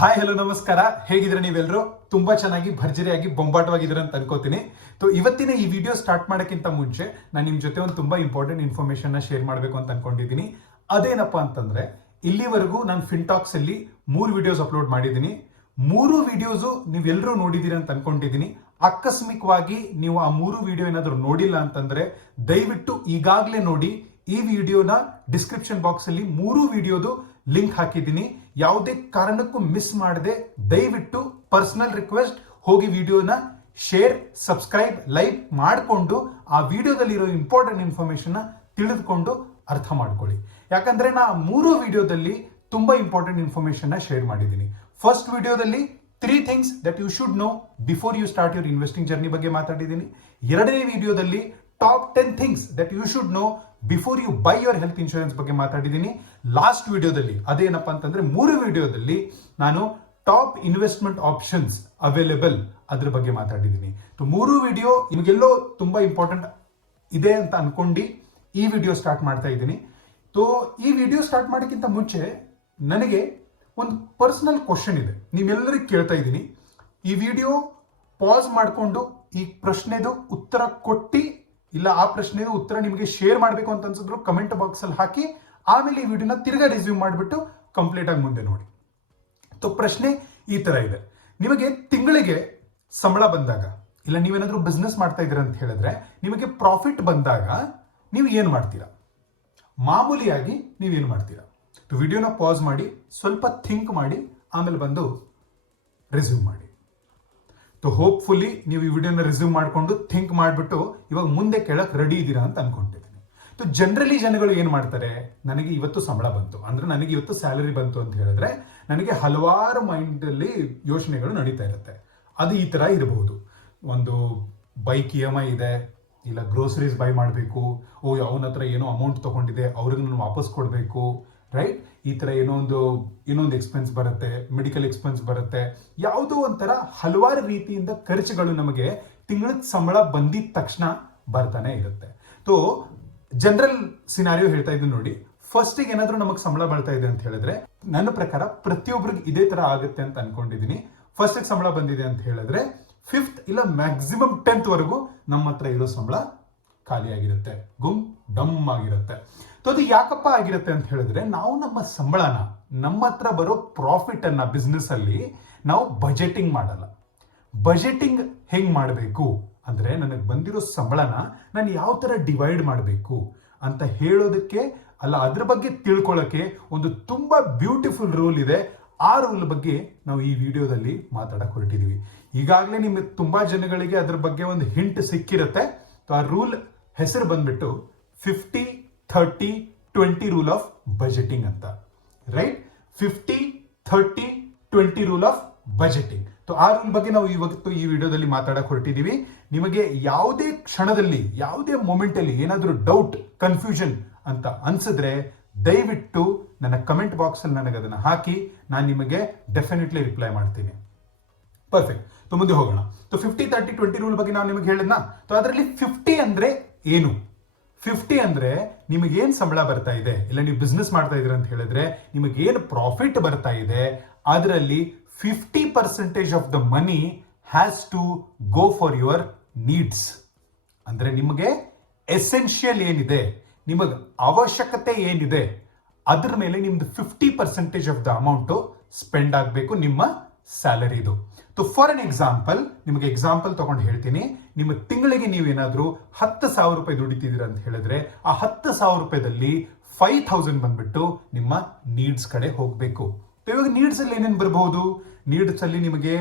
Hi hello ನಮಸ್ಕಾರ. ಹೇಗಿದ್ರೆ ನೀವೆಲ್ಲರೂ ತುಂಬಾ ಚೆನ್ನಾಗಿ ಭರ್ಜರಿಯಾಗಿ ಬೊಂಬಾಟವಾಗಿದ್ದೀರ ಅಂತ ಅನ್ಕೋತೀನಿ. ಇವತ್ತಿನ ಈ ವಿಡಿಯೋ ಸ್ಟಾರ್ಟ್ ಮಾಡೋಕ್ಕಿಂತ ಮುಂಚೆ ನಾನು ನಿಮ್ಮ ಜೊತೆ ಒಂದು ತುಂಬಾ ಇಂಪಾರ್ಟೆಂಟ್ ಇನ್ಫಾರ್ಮೇಶನ್ ನ ಶೇರ್ ಮಾಡಬೇಕು ಅಂತ ಅನ್ಕೊಂಡಿದ್ದೀನಿ. ಅದೇನಪ್ಪಾ ಅಂತಂದ್ರೆ, ಇಲ್ಲಿವರೆಗೂ ನಾನು ಫಿನ್ಟಾಕ್ಸ್ ಅಲ್ಲಿ 3 ವಿಡಿಯೋಸ್ ಅಪ್ಲೋಡ್ ಮಾಡಿದ್ದೀನಿ. 3 ವಿಡಿಯೋಸು ನೀವೆಲ್ಲರೂ ನೋಡಿದ್ದೀರ ಅಂತ ಅನ್ಕೊಂಡಿದ್ದೀನಿ. ಆಕಸ್ಮಿಕವಾಗಿ ನೀವು ಆ 3 ವಿಡಿಯೋ ಏನಾದರೂ ನೋಡಿಲ್ಲ ಅಂತಂದ್ರೆ ದಯವಿಟ್ಟು ಈಗಾಗಲೇ ನೋಡಿ. ಈ ವಿಡಿಯೋನ ಡಿಸ್ಕ್ರಿಪ್ಷನ್ ಬಾಕ್ಸ್ ಅಲ್ಲಿ 3 ವಿಡಿಯೋದು ಲಿಂಕ್ ಹಾಕಿದ್ದೀನಿ. ಯಾವುದೇ ಕಾರಣಕ್ಕೂ ಮಿಸ್ ಮಾಡದೆ ದಯವಿಟ್ಟು ಪರ್ಸನಲ್ ರಿಕ್ವೆಸ್ಟ್ ಹೋಗಿ ವಿಡಿಯೋನ ಶೇರ್, ಸಬ್ಸ್ಕ್ರೈಬ್, ಲೈಕ್ ಮಾಡಿಕೊಂಡು ಆ ವಿಡಿಯೋದಲ್ಲಿರೋ ಇಂಪಾರ್ಟೆಂಟ್ ಇನ್ಫಾರ್ಮೇಶನ್ ತಿಳಿದುಕೊಂಡು ಅರ್ಥ ಮಾಡ್ಕೊಳ್ಳಿ. ಯಾಕಂದ್ರೆ ನಾ 3 ವಿಡಿಯೋದಲ್ಲಿ ತುಂಬಾ ಇಂಪಾರ್ಟೆಂಟ್ ಇನ್ಫಾರ್ಮೇಶನ್ ಶೇರ್ ಮಾಡಿದ್ದೀನಿ. ಫಸ್ಟ್ ವಿಡಿಯೋದಲ್ಲಿ 3 things that you should know before you start your investing journey ಬಗ್ಗೆ ಮಾತಾಡಿದ್ದೀನಿ. ಎರಡನೇ ವಿಡಿಯೋದಲ್ಲಿ top 10 things that you should know before you buy your health insurance ಬಗ್ಗೆ ಮಾತಾಡಿದ್ದೀನಿ. ಲಾಸ್ಟ್ ವಿಡಿಯೋದಲ್ಲಿ ಅದೇನಪ್ಪಾ ಅಂತಂದ್ರೆ 3 ವಿಡಿಯೋದಲ್ಲಿ ನಾನು ಟಾಪ್ ಇನ್ವೆಸ್ಟ್ಮೆಂಟ್ ಆಪ್ಷನ್ಸ್ ಅವೈಲೇಬಲ್ ಅದ್ರ ಬಗ್ಗೆ ಮಾತಾಡಿದ್ದೀನಿ. 3 ವಿಡಿಯೋ ನಿಮಗೆಲ್ಲೋ ತುಂಬಾ ಇಂಪಾರ್ಟೆಂಟ್ ಇದೆ ಅಂತ ಅನ್ಕೊಂಡು ಈ ವಿಡಿಯೋ ಸ್ಟಾರ್ಟ್ ಮಾಡ್ತಾ ಇದ್ದೀನಿ. ಈ ವಿಡಿಯೋ ಸ್ಟಾರ್ಟ್ ಮಾಡೋಕ್ಕಿಂತ ಮುಂಚೆ ನನಗೆ ಒಂದು ಪರ್ಸನಲ್ ಕ್ವಶನ್ ಇದೆ, ನೀವೆಲ್ಲರಿಗೂ ಕೇಳ್ತಾ ಇದ್ದೀನಿ. ಈ ವಿಡಿಯೋ ಪಾಸ್ ಮಾಡಿಕೊಂಡು ಈ ಪ್ರಶ್ನೆದು ಉತ್ತರ ಕೊಟ್ಟು, ಇಲ್ಲ ಆ ಪ್ರಶ್ನೆದು ಉತ್ತರ ನಿಮಗೆ ಶೇರ್ ಮಾಡಬೇಕು ಅಂತ ಅನ್ಸಿದ್ರು ಕಮೆಂಟ್ ಬಾಕ್ಸ್ ಅಲ್ಲಿ ಹಾಕಿ, ಆಮೇಲೆ ಈ ವಿಡಿಯೋನ ತಿರ್ಗಾ ರಿಸ್ಯೂಮ್ ಮಾಡಿಬಿಟ್ಟು ಕಂಪ್ಲೀಟ್ ಆಗಿ ಮುಂದೆ ನೋಡಿ. ಪ್ರಶ್ನೆ ಈ ತರ ಇದೆ, ನಿಮಗೆ ತಿಂಗಳಿಗೆ ಸಂಬಳ ಬಂದಾಗ, ಇಲ್ಲ ನೀವೇನಾದ್ರೂ ಬಿಸ್ನೆಸ್ ಮಾಡ್ತಾ ಇದ್ದೀರ ಅಂತ ಹೇಳಿದ್ರೆ ನಿಮಗೆ ಪ್ರಾಫಿಟ್ ಬಂದಾಗ ನೀವು ಏನ್ ಮಾಡ್ತೀರಾ? ಮಾಮೂಲಿಯಾಗಿ ನೀವೇನ್ ಮಾಡ್ತೀರಾ? ವಿಡಿಯೋನ ಪಾಸ್ ಮಾಡಿ ಸ್ವಲ್ಪ ಥಿಂಕ್ ಮಾಡಿ ಆಮೇಲೆ ಬಂದು ರಿಸ್ಯೂಮ್ ಮಾಡಿ. ಹೋಪ್ಫುಲಿ ನೀವು ಈ ವಿಡಿಯೋನ ರಿಸ್ಯೂಮ್ ಮಾಡಿಕೊಂಡು ಥಿಂಕ್ ಮಾಡಿಬಿಟ್ಟು ಇವಾಗ ಮುಂದೆ ಕೇಳಕ್ ರೆಡಿ ಇದ್ದೀರಾ ಅಂತ ಅನ್ಕೊಂಡಿದ್ದೀನಿ. ಜನರಲಿ ಜನಗಳು ಏನ್ ಮಾಡ್ತಾರೆ, ನನಗೆ ಇವತ್ತು ಸಂಬಳ ಬಂತು ಅಂದ್ರೆ, ನನಗೆ ಇವತ್ತು ಸ್ಯಾಲರಿ ಬಂತು ಅಂತ ಹೇಳಿದ್ರೆ ನನಗೆ ಹಲವಾರು ಮೈಂಡ್ ಅಲ್ಲಿ ಯೋಚನೆಗಳು ನಡೀತಾ ಇರುತ್ತೆ. ಅದು ಈ ತರ ಇರಬಹುದು. ಒಂದು ಬೈಕ್ EMI ಇದೆ, ಇಲ್ಲ ಗ್ರೋಸರೀಸ್ ಬೈ ಮಾಡಬೇಕು, ಅವನ ಹತ್ರ ಏನೋ ಅಮೌಂಟ್ ತಗೊಂಡಿದೆ ಅವ್ರಿಗೆ ನಾನು ವಾಪಸ್ ಕೊಡಬೇಕು, ರೈಟ್? ಈ ತರ ಇನ್ನೊಂದು ಎಕ್ಸ್ಪೆನ್ಸ್ ಬರುತ್ತೆ, ಮೆಡಿಕಲ್ ಎಕ್ಸ್ಪೆನ್ಸ್ ಬರುತ್ತೆ, ಯಾವುದೋ ಒಂಥರ ಹಲವಾರು ರೀತಿಯಿಂದ ಖರ್ಚುಗಳು ನಮಗೆ ತಿಂಗಳ ಸಂಬಳ ಬಂದಿದ ತಕ್ಷಣ ಬರ್ತಾನೆ ಇರುತ್ತೆ. ಜನರಲ್ ಸಿನಾರಿಯೋ ಹೇಳ್ತಾ ಇದ್ದೀನಿ ನೋಡಿ. ಫಸ್ಟಿಗೆ ಏನಾದ್ರೂ ನಮಗೆ ಸಂಬಳ ಬರ್ತಾ ಇದೆ ಅಂತ ಹೇಳಿದ್ರೆ ನನ್ನ ಪ್ರಕಾರ ಪ್ರತಿಯೊಬ್ಬರಿಗೆ ಇದೇ ತರ ಆಗುತ್ತೆ ಅಂತ ಅನ್ಕೊಂಡಿದ್ದೀನಿ. ಫಸ್ಟಿಗೆ ಸಂಬಳ ಬಂದಿದೆ ಅಂತ ಹೇಳಿದ್ರೆ 5th ಇಲ್ಲ ಮ್ಯಾಕ್ಸಿಮಮ್ 10th ವರೆಗೂ ನಮ್ಮ ಹತ್ರ ಇರೋ ಸಂಬಳ ಖಾಲಿಯಾಗಿರುತ್ತೆ, ಡಮ್ ಆಗಿರುತ್ತೆ. ಅದು ಯಾಕಪ್ಪ ಆಗಿರುತ್ತೆ ಅಂತ ಹೇಳಿದ್ರೆ, ನಾವು ನಮ್ಮ ಸಂಬಳನ, ನಮ್ಮ ಹತ್ರ ಬರೋ ಪ್ರಾಫಿಟ್ ಅನ್ನ ಬಿಸ್ನೆಸ್ ಅಲ್ಲಿ ನಾವು ಬಜೆಟಿಂಗ್ ಮಾಡಲ್ಲ. ಬಜೆಟಿಂಗ್ ಹೆಂಗ್ ಮಾಡಬೇಕು ಅಂದ್ರೆ, ನನಗೆ ಬಂದಿರೋ ಸಂಬಳನ ನಾನು ಯಾವ ತರ ಡಿವೈಡ್ ಮಾಡಬೇಕು ಅಂತ ಹೇಳೋದಕ್ಕೆ ಅಲ್ಲ, ಅದ್ರ ಬಗ್ಗೆ ತಿಳ್ಕೊಳ್ಳೋಕೆ ಒಂದು ತುಂಬಾ ಬ್ಯೂಟಿಫುಲ್ ರೂಲ್ ಇದೆ. ಆ ರೂಲ್ ಬಗ್ಗೆ ನಾವು ಈ ವಿಡಿಯೋದಲ್ಲಿ ಮಾತಾಡಕ್ ಹೊರಟಿದೀವಿ. ಈಗಾಗಲೇ ನಿಮ್ಗೆ ತುಂಬಾ ಜನಗಳಿಗೆ ಅದ್ರ ಬಗ್ಗೆ ಒಂದು ಹಿಂಟ್ ಸಿಕ್ಕಿರುತ್ತೆ. ಆ ರೂಲ್ ಹೆಸರು ಬಂದ್ಬಿಟ್ಟು 50-30-20 ರೂಲ್ ಆಫ್ ಬಜೆಟಿಂಗ್ ಅಂತ, ರೈಟ್? 50-30-20 rule of budgeting. ಆ ರೂಲ್ ಬಗ್ಗೆ ನಾವು ಇವತ್ತು ಈ ವಿಡಿಯೋದಲ್ಲಿ ಮಾತಾಡಕ್ ಹೊರಟಿದೀವಿ. ನಿಮಗೆ ಯಾವುದೇ ಕ್ಷಣದಲ್ಲಿ, ಯಾವುದೇ ಮೊಮೆಂಟ್ ಅಲ್ಲಿ ಏನಾದ್ರೂ ಡೌಟ್, ಕನ್ಫ್ಯೂಷನ್ ಅಂತ ಅನ್ಸಿದ್ರೆ ದಯವಿಟ್ಟು ನನ್ನ ಕಮೆಂಟ್ ಬಾಕ್ಸ್ ಅಲ್ಲಿ ನನಗೆ ಅದನ್ನ ಹಾಕಿ, ನಾನು ನಿಮಗೆ ಡೆಫಿನೆಟ್ಲಿ ರಿಪ್ಲೈ ಮಾಡ್ತೀನಿ. ಪರ್ಫೆಕ್ಟ್. ಮುಂದೆ ಹೋಗೋಣ. 50-30-20 ರೂಲ್ ಬಗ್ಗೆ ನಾನು ನಿಮಗೆ ಹೇಳಿದ್ನಾ? ಅದರಲ್ಲಿ 50 ಅಂದ್ರೆ ಏನು? 50 ಅಂದ್ರೆ ನಿಮಗೇನ್ ಸಂಬಳ ಬರ್ತಾ ಇದೆ, ಇಲ್ಲ ನೀವು ಬಿಸ್ನೆಸ್ ಮಾಡ್ತಾ ಇದ್ದೀರ ಅಂತ ಹೇಳಿದ್ರೆ ನಿಮಗೇನು ಪ್ರಾಫಿಟ್ ಬರ್ತಾ ಇದೆ, ಅದರಲ್ಲಿ 50% of the money has to go for your needs. ಅಂದ್ರೆ ನಿಮಗೆ ಎಸೆನ್ಷಿಯಲ್ ಏನಿದೆ, ನಿಮಗೆ ಅವಶ್ಯಕತೆ ಏನಿದೆ, ಅದ್ರ ಮೇಲೆ ನಿಮ್ದು 50% ಆಫ್ ದ ಅಮೌಂಟ್ ಸ್ಪೆಂಡ್ ಆಗಬೇಕು ನಿಮ್ಮ ಸ್ಯಾಲರಿದು. ಫಾರ್ ಅನ್ ಎಕ್ಸಾಂಪಲ್, ನಿಮಗೆ ಎಕ್ಸಾಂಪಲ್ ತಗೊಂಡು ಹೇಳ್ತೀನಿ. ನಿಮ್ಮ ತಿಂಗಳಿಗೆ ನೀವೇನಾದ್ರೂ 10,000 ರೂಪಾಯಿ ದುಡಿತಿದ್ದೀರ ಅಂತ ಹೇಳಿದ್ರೆ ಆ 10,000 ರೂಪಾಯಿದಲ್ಲಿ 5,000 ಬಂದ್ಬಿಟ್ಟು ನಿಮ್ಮ ನೀಡ್ಸ್ ಕಡೆ ಹೋಗ್ಬೇಕು. ಇವಾಗ ನೀಡ್ಸ್ ಅಲ್ಲಿ ಏನೇನು ಬರಬಹುದು? ನೀಡ್ಸ್ ಅಲ್ಲಿ ನಿಮಗೆ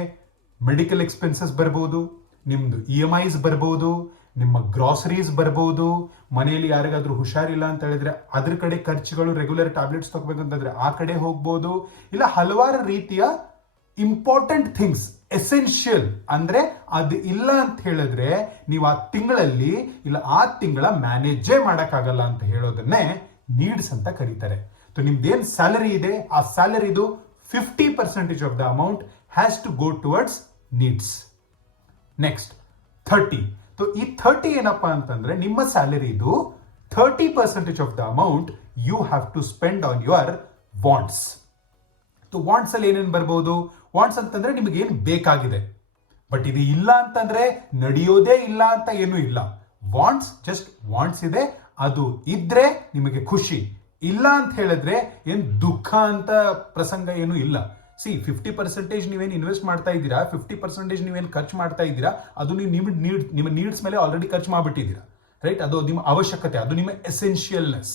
ಮೆಡಿಕಲ್ ಎಕ್ಸ್ಪೆನ್ಸಸ್ ಬರಬಹುದು, ನಿಮ್ದು EMIs ಬರಬಹುದು, ನಿಮ್ಮ ಗ್ರಾಸರೀಸ್ ಬರಬಹುದು, ಮನೆಯಲ್ಲಿ ಯಾರಿಗಾದ್ರೂ ಹುಷಾರಿಲ್ಲ ಅಂತ ಹೇಳಿದ್ರೆ ಅದ್ರ ಕಡೆ ಖರ್ಚುಗಳು, ರೆಗ್ಯುಲರ್ ಟ್ಯಾಬ್ಲೆಟ್ಸ್ ತಗೋಬೇಕಂತಂದ್ರೆ ಆ ಕಡೆ ಹೋಗ್ಬೋದು, ಇಲ್ಲ ಹಲವಾರು ರೀತಿಯ ಇಂಪಾರ್ಟೆಂಟ್ ಥಿಂಗ್ಸ್, ಎಸೆನ್ಷಿಯಲ್ ಅಂದ್ರೆ ಅದು ಇಲ್ಲ ಅಂತ ಹೇಳಿದ್ರೆ ನೀವು ಆ ತಿಂಗಳಲ್ಲಿ ಇಲ್ಲ ಆ ತಿಂಗಳ ಮ್ಯಾನೇಜೇ ಮಾಡಕ್ಕಾಗಲ್ಲ ಅಂತ ಹೇಳೋದನ್ನೇ ನೀಡ್ಸ್ ಅಂತ ಕರೀತಾರೆ. ನಿಮ್ದೇನ್ ಸ್ಯಾಲರಿ ಇದೆ, ಆ ಸ್ಯಾಲರಿದು 50% of the amount has to go towards needs. Next 30. ಈ 30 ಏನಪ್ಪಾ ಅಂತಂದ್ರೆ, ನಿಮ್ಮ ಸ್ಯಾಲರಿದು 30% of the amount you have to spend on your wants. Wants ಅಲ್ಲಿ ಏನೇನು ಬರ್ಬೋದು? ವಾಂಟ್ಸ್ ಅಂತಂದ್ರೆ ನಿಮಗೆ ಏನು ಬೇಕಾಗಿದೆ, ಬಟ್ ಇದು ಇಲ್ಲ ಅಂತಂದ್ರೆ ನಡೆಯೋದೇ ಇಲ್ಲ ಅಂತ ಏನೂ ಇಲ್ಲ. ವಾಂಟ್ಸ್ ಜಸ್ಟ್ ವಾಂಟ್ಸ್ ಇದೆ, ಅದು ಇದ್ರೆ ನಿಮಗೆ ಖುಷಿ. ಇಲ್ಲ ಅಂತ ಹೇಳಿದ್ರೆ ಏನು ದುಃಖ ಅಂತ ಪ್ರಸಂಗ ಏನು ಇಲ್ಲ. 50% ನೀವೇನು ಇನ್ವೆಸ್ಟ್ ಮಾಡ್ತಾ ಇದ್ದೀರಾ, 50% ನೀವೇನು ಖರ್ಚು ಮಾಡ್ತಾ ಇದ್ದೀರಾ, ಅದು ನೀವು ನಿಮ್ಮ ನೀಡ್ಸ್ ಮೇಲೆ ಆಲ್ರೆಡಿ ಖರ್ಚು ಮಾಡಿಬಿಟ್ಟಿದ್ದೀರಾ, ರೈಟ್? ಅದು ನಿಮ್ಮ ಅವಶ್ಯಕತೆ, ಅದು ನಿಮ್ಮ ಎಸೆನ್ಷಿಯಲ್ನೆಸ್.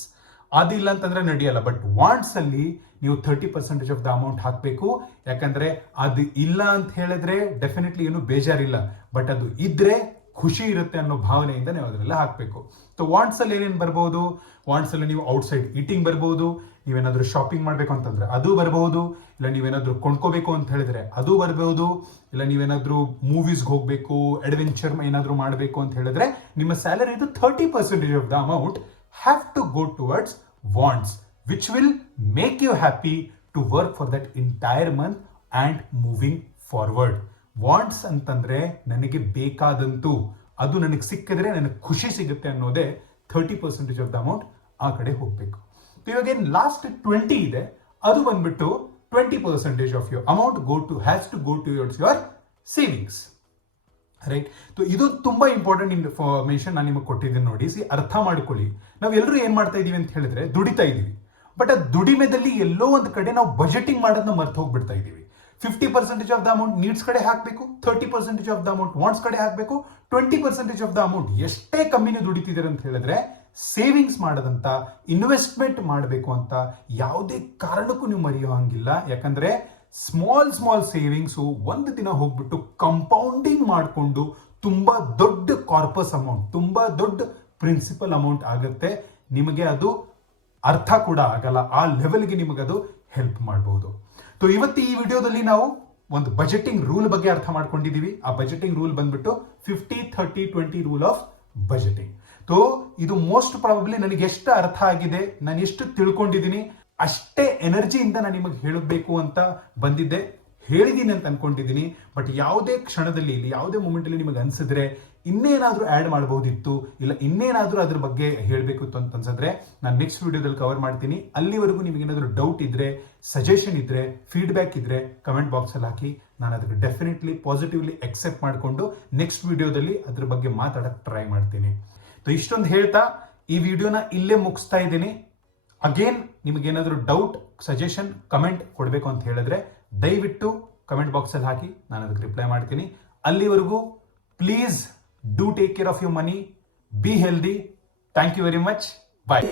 ಅದಿಲ್ಲ ಅಂತಂದ್ರೆ ನಡೆಯಲ್ಲ. ಬಟ್ ವಾಂಟ್ಸ್ ಅಲ್ಲಿ ನೀವು 30% ಆಫ್ ದ ಅಮೌಂಟ್ ಹಾಕಬೇಕು. ಯಾಕಂದ್ರೆ ಅದು ಇಲ್ಲ ಅಂತ ಹೇಳಿದ್ರೆ ಡೆಫಿನೆಟ್ಲಿ ಏನು ಬೇಜಾರಿಲ್ಲ, ಬಟ್ ಅದು ಇದ್ರೆ ಖುಷಿ ಇರುತ್ತೆ ಅನ್ನೋ ಭಾವನೆಯಿಂದ ನೀವು ಅದರೆಲ್ಲ ಹಾಕಬೇಕು. ವಾಂಟ್ಸ್ ಅಲ್ಲಿ ಏನೇನು ಬರ್ಬೋದು? ವಾಂಟ್ಸ್ ಅಲ್ಲಿ ನೀವು ಔಟ್ಸೈಡ್ ಈಟಿಂಗ್ ಬರ್ಬೋದು, ನೀವೇನಾದ್ರೂ ಶಾಪಿಂಗ್ ಮಾಡಬೇಕು ಅಂತಂದ್ರೆ ಅದು ಬರಬಹುದು, ಇಲ್ಲ ನೀವೇನಾದ್ರೂ ಕೊಂಡ್ಕೋಬೇಕು ಅಂತ ಹೇಳಿದ್ರೆ ಅದು ಬರಬಹುದು, ಇಲ್ಲ ನೀವೇನಾದ್ರೂ ಮೂವೀಸ್ಗೆ ಹೋಗಬೇಕು, ಅಡ್ವೆಂಚರ್ ಏನಾದ್ರೂ ಮಾಡಬೇಕು ಅಂತ ಹೇಳಿದ್ರೆ ನಿಮ್ಮ ಸ್ಯಾಲರಿದು 30% of the amount have to go towards wants, which will make you happy to work for that entire month and moving forward. Wants ಅಂತಂದ್ರೆ ನನಗೆ ಬೇಕಾದಂತೂ, ಅದು ನನಗೆ ಸಿಕ್ಕಿದ್ರೆ ನನಗೆ ಖುಷಿ ಸಿಗುತ್ತೆ ಅನ್ನೋದೇ 30% ಆಫ್ ದ ಅಮೌಂಟ್ ಆ ಕಡೆ ಹೋಗಬೇಕು. ಇವಾಗ ಏನು ಲಾಸ್ಟ್ 20 ಇದೆ, ಅದು ಬಂದ್ಬಿಟ್ಟು 20% of your amount has to go to your savings, right? ಇದು ತುಂಬಾ ಇಂಪಾರ್ಟೆಂಟ್ ಇನ್ಫಾರ್ಮೇಶನ್ ನಾನು ನಿಮಗೆ ಕೊಟ್ಟಿದ್ದೀನಿ ನೋಡಿ. ಅರ್ಥ ಮಾಡ್ಕೊಳ್ಳಿ. ನಾವೆಲ್ಲರೂ ಏನ್ ಮಾಡ್ತಾ ಇದೀವಿ ಅಂತ ಹೇಳಿದ್ರೆ ದುಡಿತಾ ಇದೀವಿ, ಬಟ್ ಆ ದುಡಿಮೆದಲ್ಲಿ ಎಲ್ಲೋ ಒಂದು ಕಡೆ ನಾವು ಬಜೆಟಿಂಗ್ ಮಾಡೋದನ್ನ ಮರ್ತು ಹೋಗ್ಬಿಡ್ತಾ ಇದೀವಿ. 50% ಆಫ್ ದ ಅಮೌಂಟ್ ನೀಡ್ಸ್ ಕಡೆ ಹಾಕಬೇಕು, 30% ಆಫ್ ದ ಅಮೌಂಟ್ ವಾಂಟ್ಸ್ ಕಡೆ ಹಾಕಬೇಕು, 20% ಆಫ್ ದ ಅಮೌಂಟ್ ಎಷ್ಟೇ ಕಮ್ಮಿನೇ ದುಡಿತಿದ್ದಾರೆ ಅಂತ ಹೇಳಿದ್ರೆ ಸೇವಿಂಗ್ಸ್ ಮಾಡೋದಂತ, ಇನ್ವೆಸ್ಟ್ಮೆಂಟ್ ಮಾಡಬೇಕು ಅಂತ ಯಾವುದೇ ಕಾರಣಕ್ಕೂ ನೀವು ಮರೆಯೋ ಹಂಗಿಲ್ಲ. ಯಾಕಂದ್ರೆ ಸ್ಮಾಲ್ ಸೇವಿಂಗ್ಸು ಒಂದು ದಿನ ಹೋಗ್ಬಿಟ್ಟು ಕಂಪೌಂಡಿಂಗ್ ಮಾಡಿಕೊಂಡು ತುಂಬಾ ದೊಡ್ಡ ಕಾರ್ಪಸ್ ಅಮೌಂಟ್, ತುಂಬಾ ದೊಡ್ಡ ಪ್ರಿನ್ಸಿಪಲ್ ಅಮೌಂಟ್ ಆಗುತ್ತೆ. ನಿಮಗೆ ಅದು ಅರ್ಥ ಕೂಡ ಆಗಲ್ಲ, ಆ ಲೆವೆಲ್ಗೆ ನಿಮಗದು ಹೆಲ್ಪ್ ಮಾಡಬಹುದು. ಇವತ್ತು ಈ ವಿಡಿಯೋದಲ್ಲಿ ನಾವು ಒಂದು ಬಜೆಟಿಂಗ್ ರೂಲ್ ಬಗ್ಗೆ ಅರ್ಥ ಮಾಡ್ಕೊಂಡಿದೀವಿ. ಆ ಬಜೆಟಿಂಗ್ ರೂಲ್ ಬಂದ್ಬಿಟ್ಟು 50-30-20 ರೂಲ್ ಆಫ್ ಬಜೆಟಿಂಗ್. ಇದು ಮೋಸ್ಟ್ ಪ್ರಾಬಬ್ಲಿ ನನಗೆ ಎಷ್ಟು ಅರ್ಥ ಆಗಿದೆ, ನಾನು ಎಷ್ಟು ತಿಳ್ಕೊಂಡಿದ್ದೀನಿ ಅಷ್ಟೇ ಎನರ್ಜಿಯಿಂದ ನಾನು ನಿಮಗೆ ಹೇಳಬೇಕು ಅಂತ ಬಂದಿದ್ದೆ, ಹೇಳಿದ್ದೀನಿ ಅಂತ ಅನ್ಕೊಂಡಿದ್ದೀನಿ. ಬಟ್ ಯಾವುದೇ ಕ್ಷಣದಲ್ಲಿ ಇಲ್ಲಿ ಯಾವುದೇ ಮೂಮೆಂಟ್ ಅಲ್ಲಿ ನಿಮಗೆ ಅನ್ಸಿದ್ರೆ ಇನ್ನೇನಾದ್ರೂ ಆಡ್ ಮಾಡಬಹುದಿತ್ತು, ಇಲ್ಲ ಇನ್ನೇನಾದ್ರೂ ಅದ್ರ ಬಗ್ಗೆ ಹೇಳಬೇಕಿತ್ತು ಅಂತ ಅನ್ಸಿದ್ರೆ ನಾನು ನೆಕ್ಸ್ಟ್ ವಿಡಿಯೋದಲ್ಲಿ ಕವರ್ ಮಾಡ್ತೀನಿ. ಅಲ್ಲಿವರೆಗೂ ನಿಮಗೆ ಏನಾದರೂ ಡೌಟ್ ಇದ್ರೆ, ಸಜೆಷನ್ ಇದ್ರೆ, ಫೀಡ್ಬ್ಯಾಕ್ ಇದ್ರೆ ಕಮೆಂಟ್ ಬಾಕ್ಸ್ ಅಲ್ಲಿ ಹಾಕಿ. ನಾನು ಅದಕ್ಕೆ ಡೆಫಿನೆಟ್ಲಿ ಪಾಸಿಟಿವ್ಲಿ ಅಕ್ಸೆಪ್ಟ್ ಮಾಡಿಕೊಂಡು ನೆಕ್ಸ್ಟ್ ವಿಡಿಯೋದಲ್ಲಿ ಅದ್ರ ಬಗ್ಗೆ ಮಾತಾಡಕ್ಕೆ ಟ್ರೈ ಮಾಡ್ತೀನಿ. ಇಷ್ಟೊಂದು ಹೇಳ್ತಾ ಈ ವಿಡಿಯೋನ ಇಲ್ಲೇ ಮುಗಿಸ್ತಾ ಇದ್ದೀನಿ. ಅಗೇನ್ ನಿಮಗೇನಾದರೂ ಡೌಟ್, ಸಜೆಷನ್, ಕಮೆಂಟ್ ಕೊಡಬೇಕು ಅಂತ ಹೇಳಿದ್ರೆ ದಯವಿಟ್ಟು ಕಮೆಂಟ್ ಬಾಕ್ಸಲ್ಲಿ ಹಾಕಿ, ನಾನು ಅದಕ್ಕೆ ರಿಪ್ಲೈ ಮಾಡ್ತೀನಿ. ಅಲ್ಲಿವರೆಗೂ please do take care of your money, be healthy. Thank you very much. Bye.